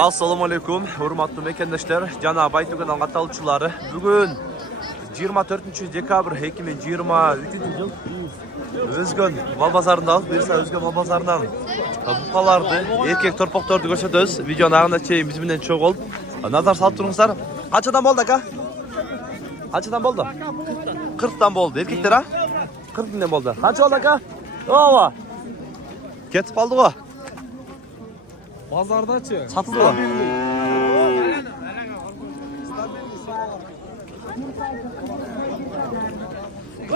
Assalamu alaikum, hurmatlı mekendaşlar, Jana Baytugan angatalçıları. Bugün 24 dekabr 2023 yıl Özgön mal pazarında, birisi Özgön mal pazarından buqalardı, erkek torpaqtordu görsetөz. Videonun ağında çeyim biz bilen çok oldu. Nazar salып turыңыздар. Kaçadan boldu aka? Kaçadan boldu? 40'dan boldu. Erkekler ha? 40 binden boldu. Kaça oldu aka? Ova. Ketip kaldı o. Pazardaçı. Satıldı o.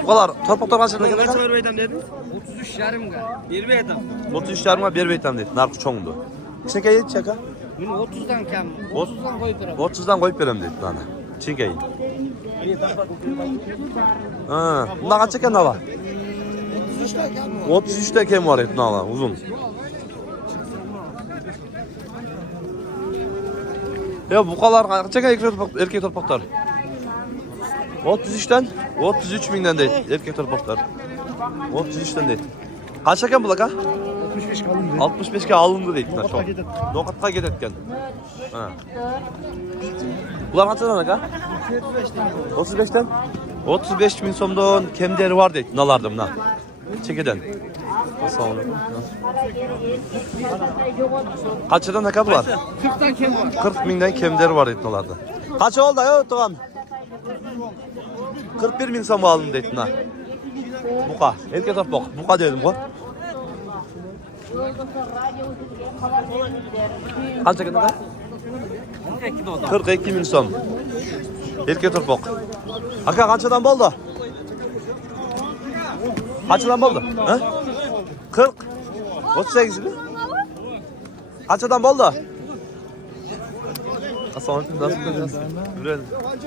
Buqalar torpaqtor kaçadan geldi? Kaç ver beytam dedin? 33 yarımga. Bir beytam. 33 yarıma bir beytam dedi. Narkı çoğundu. Çinke yedi çaka? Bunu 30'dan kam. 30'dan koyup duralım. 30'dan koyup verem dedi bana. Çinke yedi. Bunda kaç eken hava? 33'te kem var ettin hava uzun. Ya bu kadar kaç eken erkek torpaqtar? 33'ten 33 binden değil erkek torpaqtar. 33'ten değil. Kaç eken bu laka? 65 kalın. 65'ke alındı deydi. Nokatqa gedetken. Ha. Bular kaçdan laka? 35'ten. 35 bin somdan kemderi var deydi. Nalardı buna. Çekeden. Sağ olun. Kaçdan laka bular? 40'dan kem var. 40 binden kemderi var deydi nalarda. Kaç oldu ya Tuğan? 41 bin som alındı deydi na. Buqa. Erkek torpaq. Buqa dedim bu. Kaç eken laka? 42 bin som. Erkek torpaq. Aka kaçadan boldu? Kaçadan boldu? Ha? 40. 38 mi? Kaçadan boldu? Assalamu alaikum. Nasılsınız?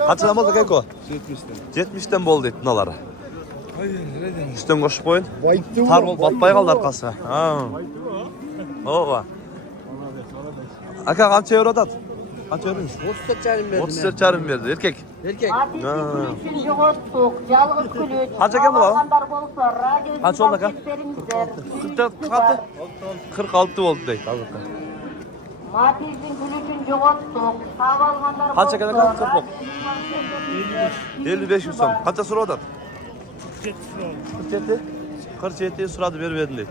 Kaçadan boldu Keko? 70'ten. 70'ten boldu ettin alara. Üstten koşup koyun. Tar bol batpay kaldı arkası. Ha. Oğa. Aka kaç euro dat? Kaç euro? 34 yarım verdim. 34 yarım verdi. Erkek. Erkek. Kaç eken bu lan? Kaç oldu aka? 44, 46. 46 oldu deydi. Kaç eken aka? Çok bok. 55 yüzüm. Kaça sıra odat? 47. 47 sırada verdim deydi.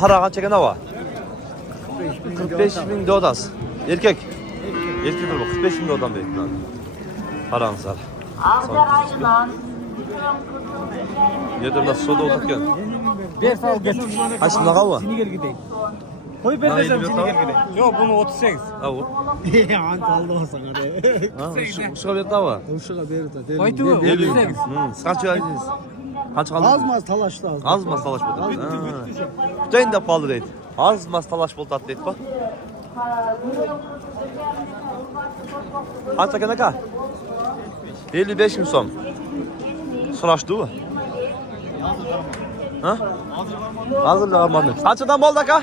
Para kaç eken hava? 45 bin de odas. Erkek. Erkek bak 45 bin de odam deydi. Paranız var. Nedir nasıl soda oturken? Bir sağ getir. Kaç lira hava? Seni gel gideyim. Koy ben de seni gel gideyim. Yok bunu 38. Ha bu. Ya kaldı o sana de. Ha şu bir hava. Uşağa verir de. Koytu 38. Kaç verdiniz? Kaç kaldı? Az talaştı az. Az mı talaş buldu? Bütün de pahalı deydi. Az mı talaş buldu deydi bak. Kaç eken aka? 55 bin som. Sıraştı mı? Ha? Hazırla armanı. Kaçadan boldu aka?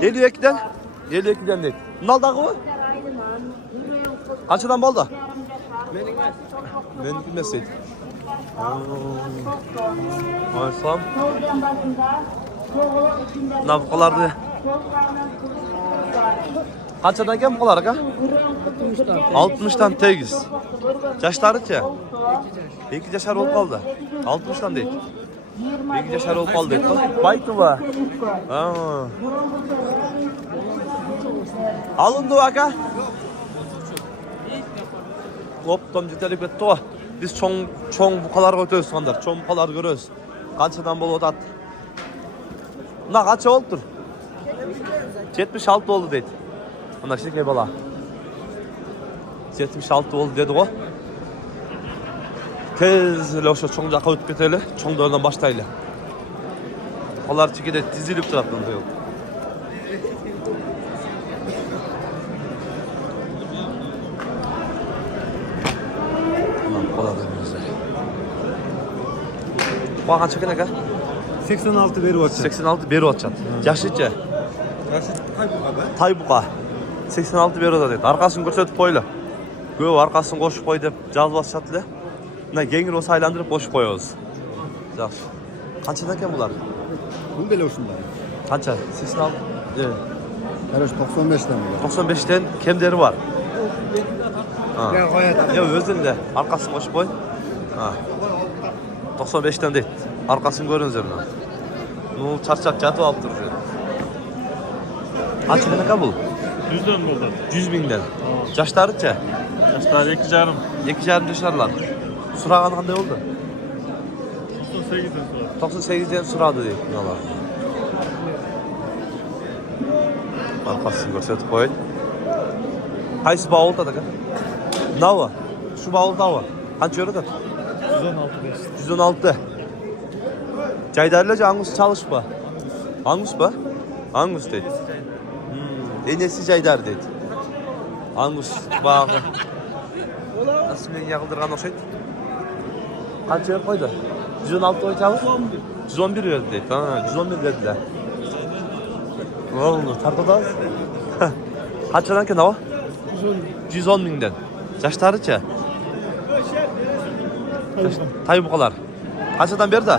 52'den. 52'den deydi. Naldağı mı? Kaçadan boldu? Ben bilmeseydim. Aysam. Ne bu kadardı? Kaçadan kem buqalar aka? 60'dan tegiz. Yaşları-çı? 2 yaşar olup kaldı. 60'dan deydi. 2 yaşar olup kaldı deydi. Baytı va. Alındı aka? Loptan jetelip etdi o. Biz çoğun buqalar ötöz sonlar. Çoğun buqalar göröz. Kaçadan bol odat. Buna kaça oldur? 76 oldu deydi. Buna şirkey bala. 76 oldu dedi o. Tez oşo çoğun jaka ötüp keteli. Çoğunlardan başlaylı. Buqalar çekede dizilip turaptın diyor. Bana kaç eken aka? 86 veri var. 86 beri atacak. Yaşlıca. Taybuqa. 86 beri atacak. Arkasını gösterip koyla. Göv arkasını koşup koy dep жазып atışatlı. Mına kengir olsa aylandırıp koşup koyuyoruz. Yaxşı. Kaçadan eken bular? Bunu bile hoşumda. Kaça? 86. Evet. Karış 95'ten mi? 95'ten kemderi var. Ha. Ya koyat. Ya özünde arkası koş boy. Ha. 95'ten değil. Arkasını görüyorsunuz yani. Nu çarçak çatı alıp duruyor. Kaç lira kabul? 100'den buldu. 100 binden. Yaşlarıça? Yaşlar 2,5. 2,5 yaşlarlar. Surağı qanday oldu? 98'den sonra. 98'den suradı deyip yalar. Arkasını gösterip koyun. Qaysi bavul da kan? Nava. Şu bavul nava. Qancha euro da? 116 116. Jaydarlarca Angus çalışpa. Angus ba? Angus deydi. Enesi Jaydar deydi. Angus bağı. Nasıl men yağıldırgan oxşaydı? Qancha euro qo'ydi? 116 qo'y çalış? 111 verdi deydi. Ha, 111 dediler. Oldu, tartıda. Qanchadan ki nava? 110 mingden. Yaşlarıça? Tay buqalar. Qanchadan berdi?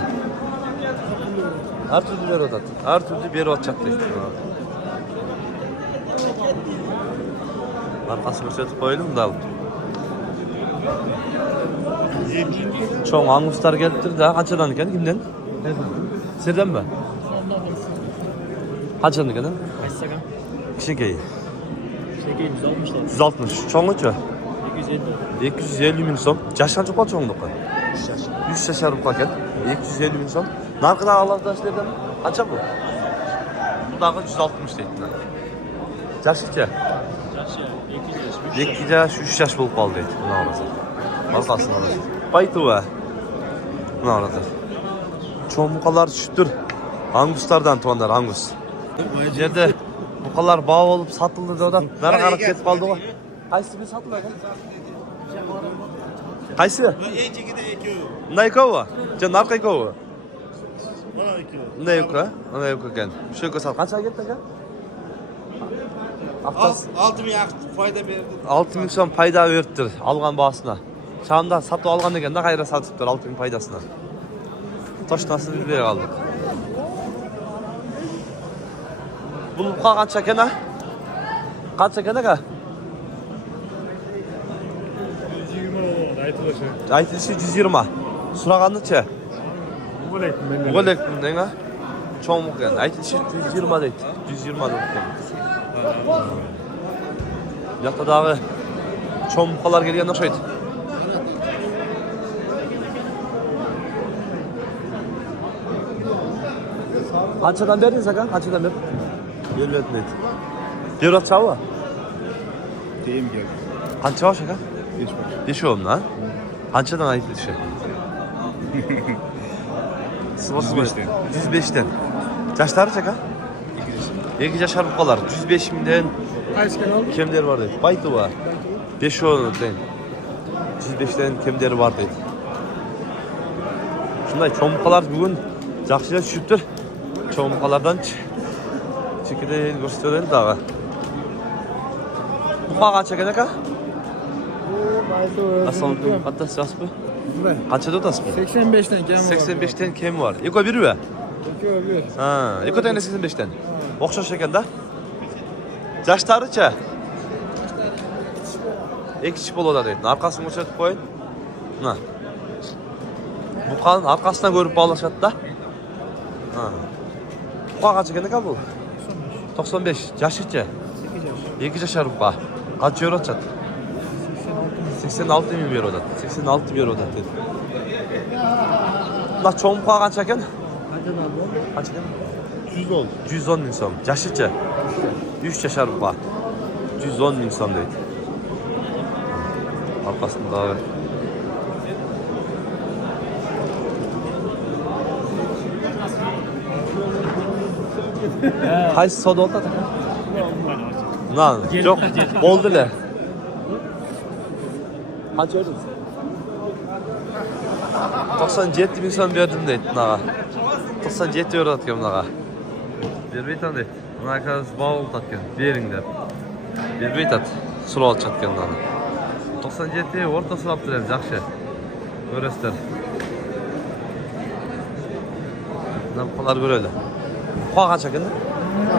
Her türlü beri odat. Her türlü beri otacak deydi. Arkasını gösterip koydum da alıp. Çoğun anguslar geliptir da qanchadan ekan kimden? Sizden mi? Qanchadan ekan? Kaçsakan? Kişikeyi. Şekeyi 160'lar. 160. Çoğunluçu? 250. 250 ming so'm. Jash qancha qoldi cho'nglikqa? 100 yashar ekan. 250 ming so'm. Narxini alohidalashlardan qancha bu? Bunaqa 160 deydi. Jashicha? Yaş ya. 200 yaş. 2 yaş, 3 yaş bo'lib qoldi deydi. Buna qarasa. Orqasini qarasa. Paytuva. Buna qarasa. Cho'ng buqalar tushibdir. Anguslardan tuvanlar, angus. Bu yerda buqalar bog' bo'lib sotildi deb odam nari qarab ketib qoldi ku. Qaysi bir sotiladi ekan? Qaysi? Bunday ko'pi? Jon narxi ko'pi? Bunday yo'q-ku? Bunday yo'q ekan. Shu ko'rsat. Qanchaga ketdi aka? Haftasi 6000 foyda berdi. 6000 so'm payda beribdir algan bahasına. Şamda satып algan ekan da qayra satıptır 6000 paydasına. Toşnasını biz bere aldık. Bu buqa qancha ekan ha? Qancha ekan aka? 120 oldu. Aytılaşı. Aytilishi 120. So'ragandicha. Bu Bo'lak bundan ha. Cho'ng ekan. Aytilishi 120 deydi. 120 deydi. Yoqdagi cho'ng buqalar kelganda o'xshaydi. Qanchadan berdingiz aka? Qanchadan ber? Bermadim deydi. Beryapsanmi? Deyim geldi. Qancha yosh aka? 5 o'mda. Qanchadan aytilishi? 105'ten. 105'ten. Yaşları aka? 2 yaşar buqalar 105 mingdan Kaçken oldu? kemderi var deydi. Baytuva. 5 o'mdan 105'ten kemderi var deydi. Shunday cho'ng buqalar bugun yaxshilab tushibdir. Cho'ng buqalardan chekida ko'rsatadi daga. Buqa qancha ekan aka? Assalomu alaykum. Qattasi rasmi? Qanchada o'tasizmi? 85'ten kem var. 85'ten kim var? Eko biri mi? Bir. Ha, eko tane 85'ten. O'xshash ekanda. Yaşlarıcha? İki kişi bo'ladi deydi. Arkasını ko'rsatib qo'ying. Ha. Buqaning arkasidan ko'rib bog'lashadi da. Ha. Buqa qancha ekan aka bu? 95. Yashicha? 2 yashar buqa. Qancha euro ochadi? 86 ming euro o'tadi. 86 ming euro o'tadi dedi. Bunlar cho'ng buqa qancha ekan? Qancha ekan? 110. 110 ming so'm. Yashicha? 3 yashar buqa. 110 ming so'm deydi. Arkasında qaysi savdo oladi aka? Nan, yo'q, bo'ldilar. Qancha verdingiz? 97 ming so'm berdim deydi bunaqa. 97 euro otgan bunaqa. Bermaytan deydi. Bunaqa bog'ul tatgan, bering deb. Bermaytadi. Sulov chatgan bunaqa. 97 o'rta sulabdir ham yaxshi. Ko'rasizlar. Nam qolar ko'raylik. Qo'y qancha ekan?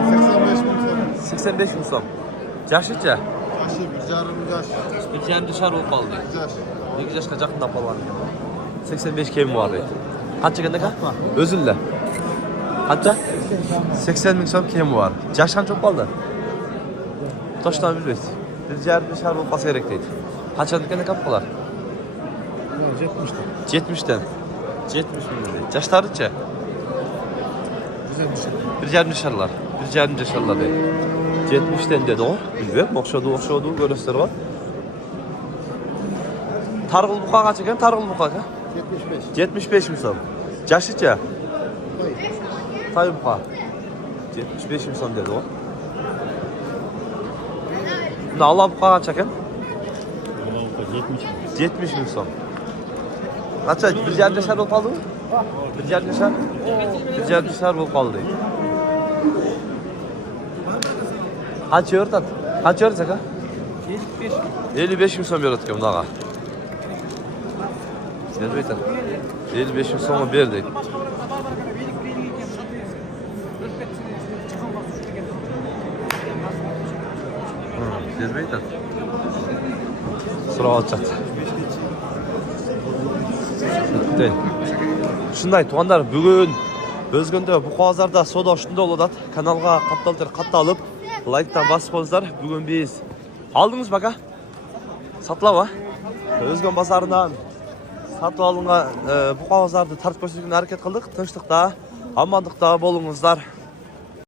85 bin 85 ming so'm. Yaşıca? Yaşı 1,5 yaş. 2,5 yaşar olup kaldı. 2 yaş. 2 yaşka жақындап қалған. 85 кем var дейді. Қанша екен ака? Өзілді. Қанша? 80 мing so'm kemi var. Yaş qancha bo'lib qoldi? Toshdan bilmaysiz. 1,5 yashar bo'lib qolsa kerak deydi. Qancha ekan aka bular? 70'ten. 70 ming deydi. Yaşlarıcha? 1,5 yaşarlar. 1,5 yaşarlar deydi. 70'ten dedi o. Bilmem, okşadı görürsler var. Targıl buqa qancha ekan? Targıl buqa aka? 75. 75 ming so'm. Yaşıcha? Tay buqa. 75 ming so'm dedi o. Bunda Allah buqa qancha ekan? 70 ming so'm. Qancha? 1,5 yaşar bo'lib qoldi? 1,5 yaşar? 1,5 yaşar bo'lib qoldi. Qancha o'rtadi? Qancha o'rtadi aka? 55 ming so'm beradi ekan bundaqa. Nerede? 55 ming so'm berdi. Nerede? So'rab olacaqdi. Bitti. Shunday tuğanlar bugun Özgönde bu qog'ozlarda savdo shunday bo'ladi. Kanalga qattiq like'dan bosib qo'yinglar. Bugun biz aldıngiz baka? Satlava. Özgön bozoridan satып alıngan bu qog'ozlarni tartib ko'rsatishga harakat qildik. Tinchlikda, omonlikda bo'lingizlar.